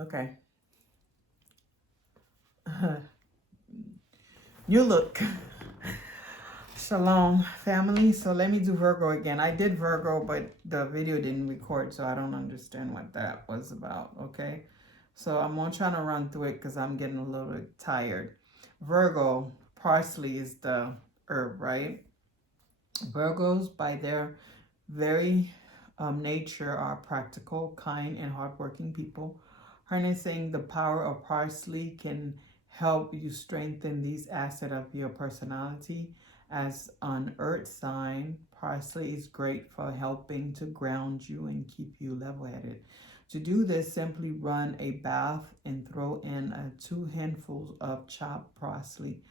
Okay. New look. Shalom, family. So let me do Virgo again. I did Virgo, but the video didn't record, so I don't understand what that was about. Okay. So I'm gonna try to run through it because I'm getting a little bit tired. Virgo, parsley is the herb, right? Virgos, by their very nature, are practical, kind, and hardworking people. Harnessing the power of parsley can help you strengthen these assets of your personality. As an earth sign, parsley is great for helping to ground you and keep you level headed. To do this, simply run a bath and throw in 2 handfuls of chopped parsley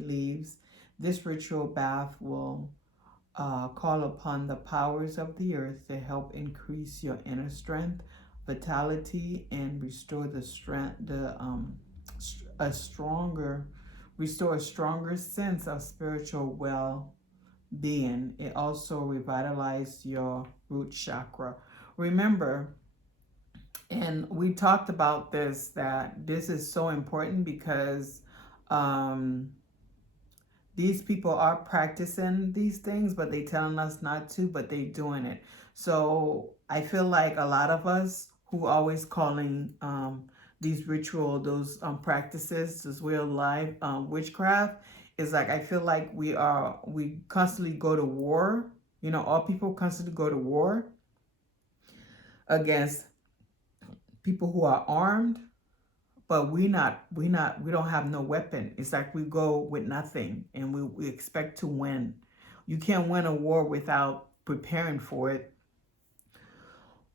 leaves. This ritual bath will call upon the powers of the earth to help increase your inner strength, vitality, and restore the strength, a stronger, restore a stronger sense of spiritual well-being. It also revitalizes your root chakra. Remember, and we talked about this, that this is so important because um, these people are practicing these things, but they telling us not to, but they doing it. So I feel like a lot of us who always calling these ritual, those practices, this way of life, witchcraft, is like, I feel like we constantly go to war. You know, all people constantly go to war against people who are armed, but we don't have no weapon. It's like we go with nothing and we expect to win. You can't win a war without preparing for it,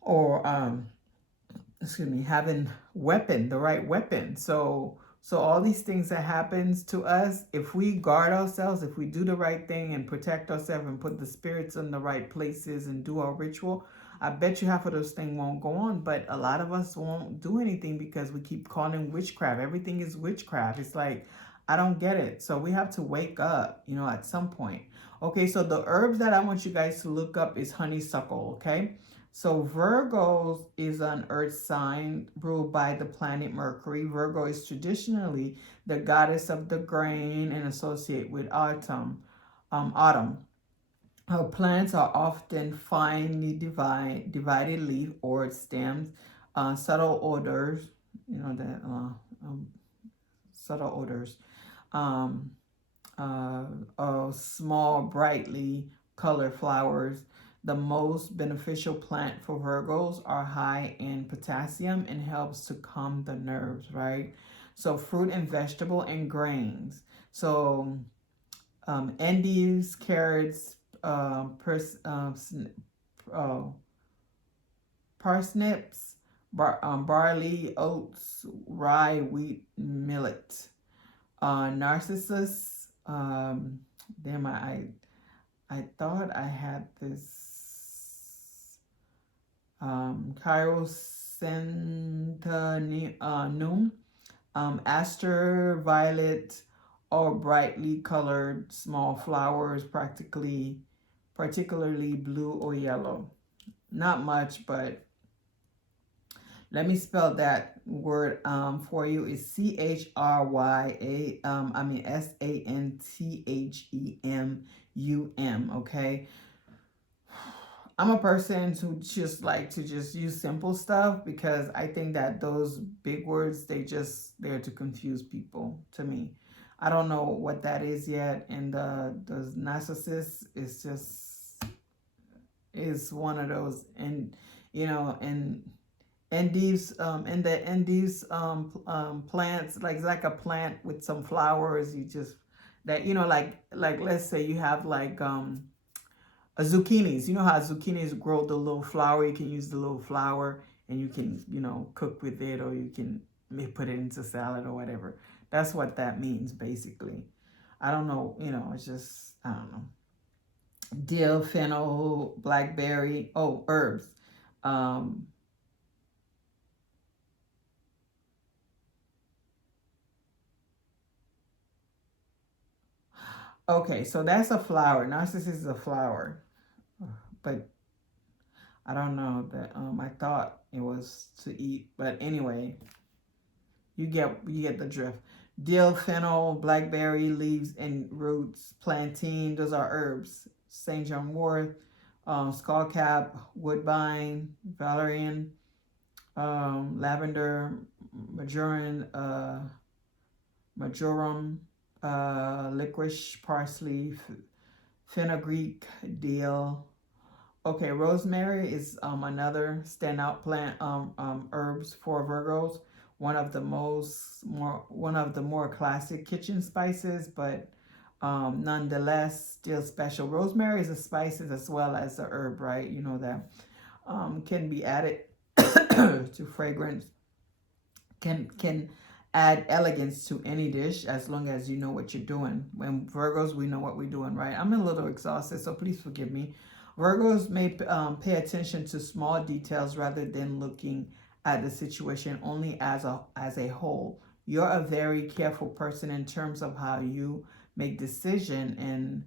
or having the right weapon. So all these things that happens to us, if we guard ourselves, if we do the right thing and protect ourselves and put the spirits in the right places and do our ritual, I bet you half of those things won't go on. But a lot of us won't do anything because we keep calling witchcraft. Everything is witchcraft. It's like, I don't get it. So we have to wake up, at some point. Okay, so the herbs that I want you guys to look up is honeysuckle, okay? So Virgo is an earth sign ruled by the planet Mercury. Virgo is traditionally the goddess of the grain and associated with autumn. Her plants are often finely divided leaf or stems, subtle odors, subtle odors, um, small, brightly colored flowers. The most beneficial plant for Virgos are high in potassium and helps to calm the nerves, right? So fruit and vegetable and grains. So endives, carrots, parsnips, barley, oats, rye, wheat, millet. Narcissus. Damn, I thought I had this Chrysanthemum, aster, violet, or brightly colored small flowers, particularly blue or yellow. Not much, but let me spell that word for you. It's Santhem. Okay. I'm a person who just like to just use simple stuff because I think that those big words, they're to confuse people, to me. I don't know what that is yet. And the narcissist is one of those. And these plants, like it's like a plant with some flowers. You just that like let's say you have like a zucchinis. You know how zucchinis grow the little flower? You can use the little flower and you can, cook with it, or you can put it into salad or whatever. That's what that means, basically. I don't know, it's just, I don't know. Dill, fennel, blackberry. Oh, herbs. Um, okay, so that's a flower. Narcissus is a flower. But I don't know that I thought it was to eat, but anyway, you get the drift. Dill, fennel, blackberry leaves and roots, plantain, those are herbs. Saint John wort, skullcap, woodbine, valerian, lavender, marjoram, marjoram, licorice, parsley, fenugreek, dill. Okay, rosemary is another standout plant herbs for Virgos. One of the more classic kitchen spices, but nonetheless still special. Rosemary is a spice as well as a herb, right? You know that can be added to fragrance, can add elegance to any dish as long as you know what you're doing. When Virgos, we know what we're doing, right? I'm a little exhausted, so please forgive me. Virgos may pay attention to small details rather than looking at the situation only as a whole. You're a very careful person in terms of how you make decision,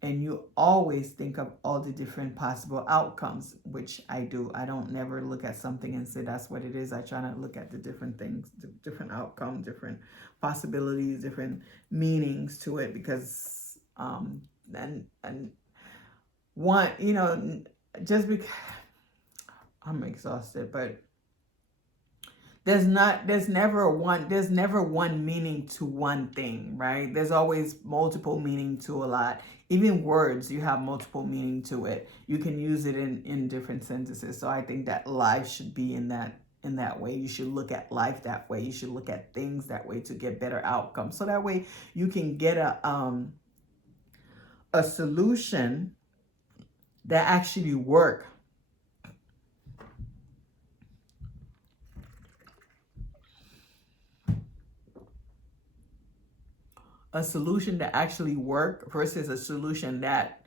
and you always think of all the different possible outcomes, which I do. I don't never look at something and say that's what it is. I try to look at the different things, the different outcomes, different possibilities, different meanings to it, because and one, just because I'm exhausted, but there's never one meaning to one thing, right? There's always multiple meaning to a lot. Even words, you have multiple meaning to it. You can use it in different sentences. So I think that life should be in that way. You should look at life that way. You should look at things that way to get better outcomes. So that way you can get a solution that actually work. A solution that actually work versus a solution that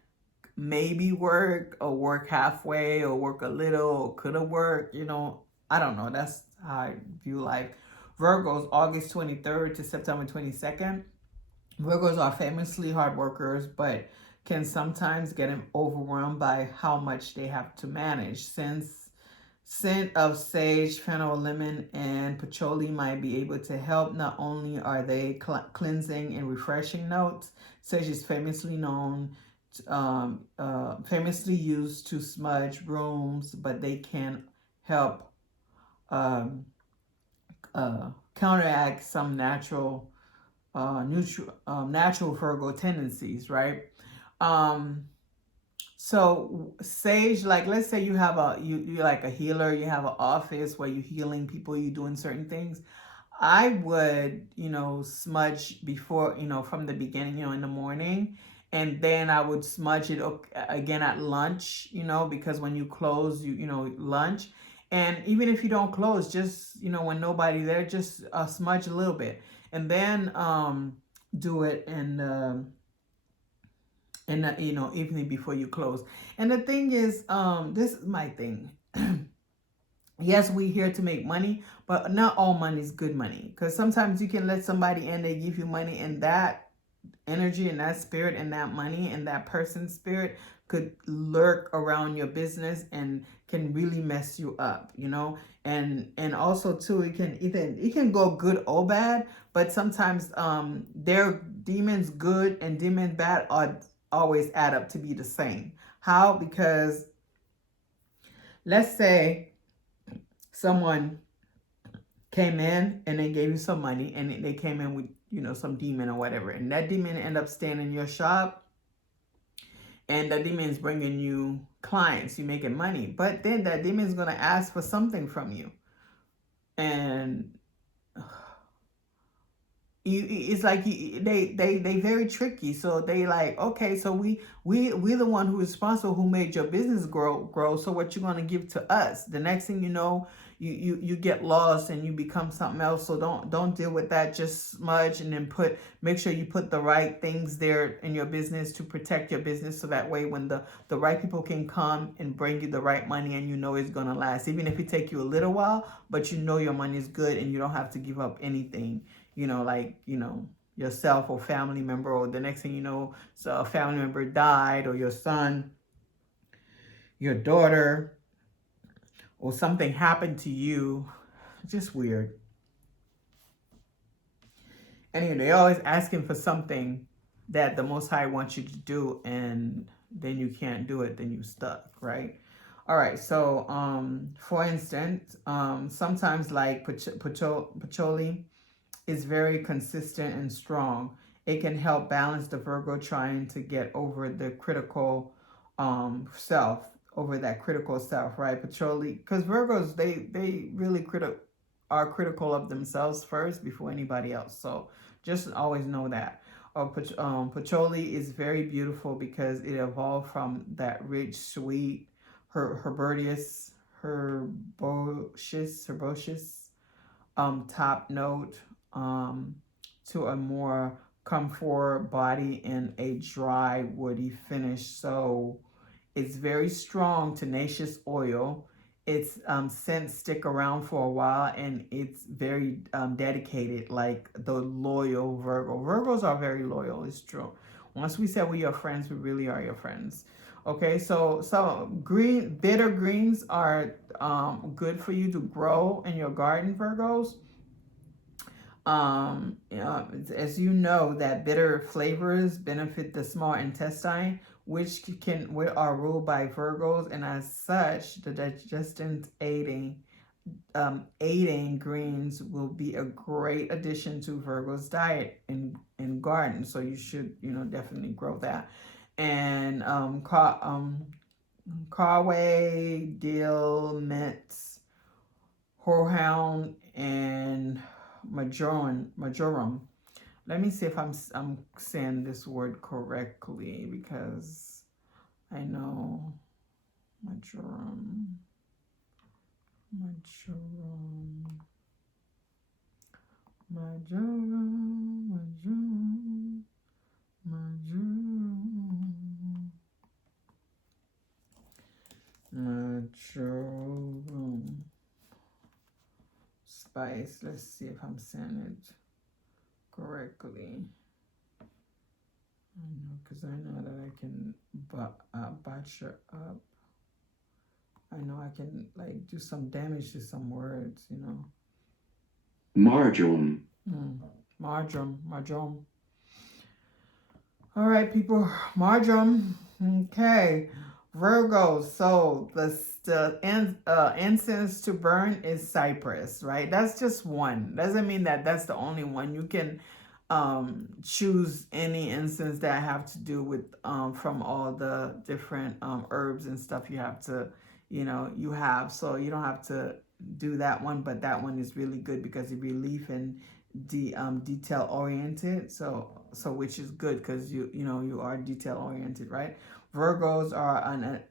maybe work or work halfway or work a little or could have worked, I don't know. That's how I view life. Virgos, August 23rd to September 22nd. Virgos are famously hard workers, but can sometimes get overwhelmed by how much they have to manage. Since scent of sage, fennel, lemon, and patchouli might be able to help. Not only are they cleansing and refreshing notes, sage is famously used to smudge rooms, but they can help counteract some natural Virgo tendencies, right? So sage, like let's say you have you're like a healer, you have an office where you're healing people, you're doing certain things. I would, smudge before, from the beginning, in the morning, and then I would smudge it again at lunch, because when you close, lunch. And even if you don't close, just, when nobody there, just smudge a little bit, and then do it in the evening before you close. And the thing is, this is my thing. Yes, we here to make money, but not all money is good money, because sometimes you can let somebody in, they give you money, and that energy and that spirit and that money and that person's spirit could lurk around your business and can really mess you up, and also too, it can go good or bad, but sometimes their demons good and demons bad are always add up to be the same. How? Because let's say someone came in and they gave you some money, and they came in with, some demon or whatever, and that demon end up staying in your shop, and that demon is bringing you clients, you making money, but then that demon is going to ask for something from you, and it's like they very tricky. So they like, okay, so we're the one who is responsible, who made your business grow. So what you're gonna give to us? The next thing you know, you get lost and you become something else. So don't deal with that. Just smudge, and then make sure you put the right things there in your business to protect your business, so that way when the right people can come and bring you the right money, and it's gonna last, even if it take you a little while, but your money is good and you don't have to give up anything. Yourself or family member, or the next thing so a family member died, or your son, your daughter, or something happened to you. Just weird. Anyway, they're always asking for something that the Most High wants you to do, and then you can't do it, then you stuck, right? All right, so for instance, sometimes like patchouli is very consistent and strong. It can help balance the Virgo trying to get over the critical self, over that critical self, right? Patchouli, because Virgos, they really are critical of themselves first before anybody else. So just always know that. Patchouli is very beautiful because it evolved from that rich, sweet, herbaceous top note to a more comfort body and a dry, woody finish. So it's very strong, tenacious oil. Its scents stick around for a while, and it's very dedicated, like the loyal Virgo. Virgos are very loyal, it's true. Once we say we're your friends, we really are your friends. Okay, so bitter greens are good for you to grow in your garden, Virgos. As you know, that bitter flavors benefit the small intestine, which are ruled by Virgos, and as such, the digestion aiding greens will be a great addition to Virgo's diet in garden. So you should, definitely grow that. And caraway, dill, mint, horehound, and majorum. Let me see if I'm saying this word correctly, because I know majorum, majorum, majorum, majorum, majorum, majorum. Spice. Let's see if I'm saying it correctly. I know, because I know that I can butcher up. I know I can like do some damage to some words, Marjoram. Marjoram. All right, people. Marjoram. Okay. Virgo. So the incense to burn is cypress, right? That's just one. Doesn't mean that that's the only one. You can choose any incense that have to do with from all the different herbs and stuff you have to, you have. So you don't have to do that one, but that one is really good because it's relief and detail oriented. So which is good because you are detail oriented, right? Virgos are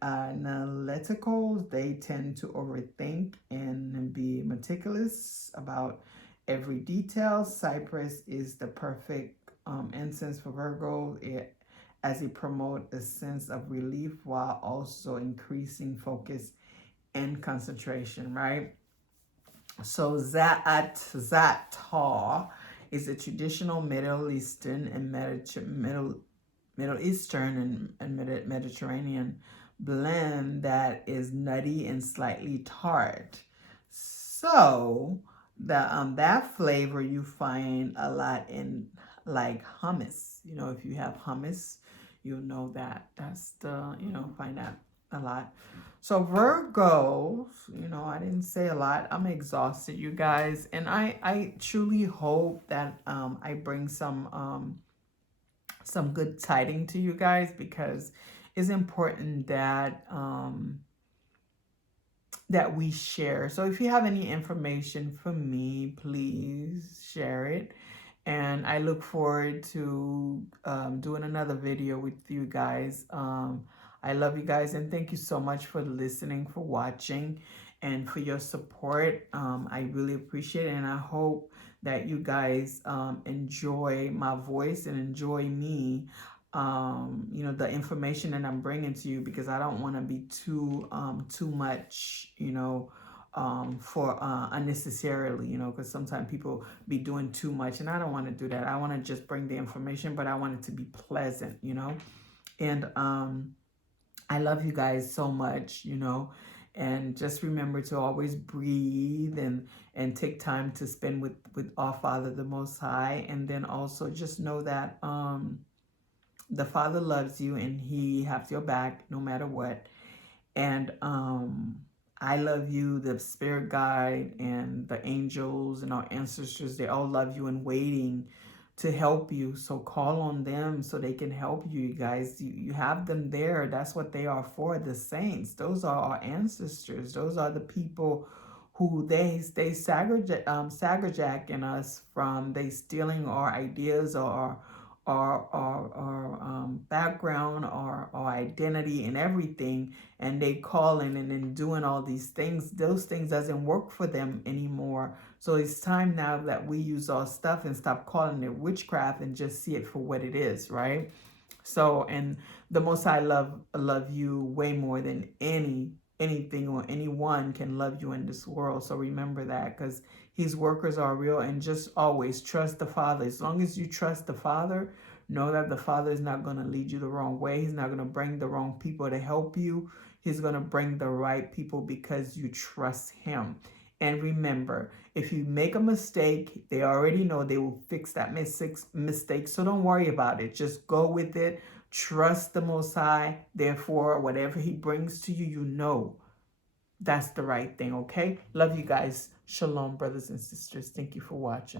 analytical. They tend to overthink and be meticulous about every detail. Cypress is the perfect incense for Virgo, as it promotes a sense of relief while also increasing focus and concentration, right? So Za'atar is a traditional Middle Eastern and Mediterranean blend that is nutty and slightly tart. So that flavor you find a lot in like hummus. If you have hummus, you'll know that's the find that a lot. So Virgos, I didn't say a lot. I'm exhausted, you guys, and I truly hope that I bring some good tidings to you guys, because it's important that that we share. So if you have any information for me, please share it. And I look forward to doing another video with you guys. I love you guys, and thank you so much for listening, for watching, and for your support. I really appreciate it, and I hope that you guys enjoy my voice and enjoy me, the information that I'm bringing to you, because I don't want to be too much, for unnecessarily, because sometimes people be doing too much, and I don't want to do that. I want to just bring the information, but I want it to be pleasant, and I love you guys so much, you know, and just remember to always breathe and take time to spend with our Father, the Most High, and then also just know that the Father loves you and He has your back no matter what. And I love you, the spirit guide and the angels and our ancestors, they all love you and waiting to help you. So call on them so they can help you, you guys. You have them there. That's what they are for, the saints. Those are our ancestors. Those are the people who they saggerjacking us from, they stealing our ideas or our background or our identity and everything, and they calling and then doing all these things. Those things doesn't work for them anymore. So it's time now that we use our stuff and stop calling it witchcraft and just see it for what it is, right? So, and the Most High love you way more than anything or anyone can love you in this world. So remember that, because His workers are real, and just always trust the Father. As long as you trust the Father, know that the Father is not going to lead you the wrong way. He's not going to bring the wrong people to help you. He's going to bring the right people because you trust Him. And remember, if you make a mistake, they already know they will fix that mistake. So don't worry about it. Just go with it. Trust the Most High. Therefore, whatever He brings to you, you know that's the right thing, okay? Love you guys. Shalom, brothers and sisters. Thank you for watching.